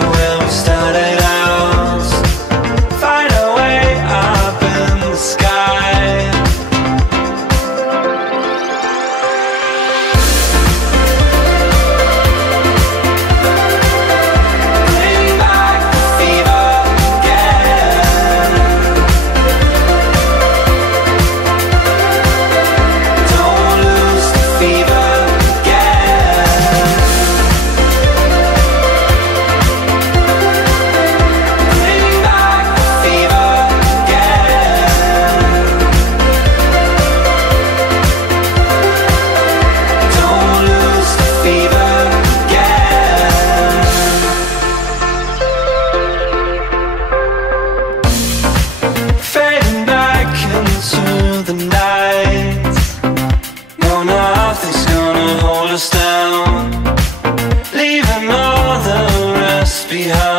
to where we started out. Find our way up in the sky. Bring back the fever again. Don't lose the fever again. Bring back the fever again. Don't lose the fever again. Fading back into the night. No, nothing's gonna hold us down. Leaving all the rest behind.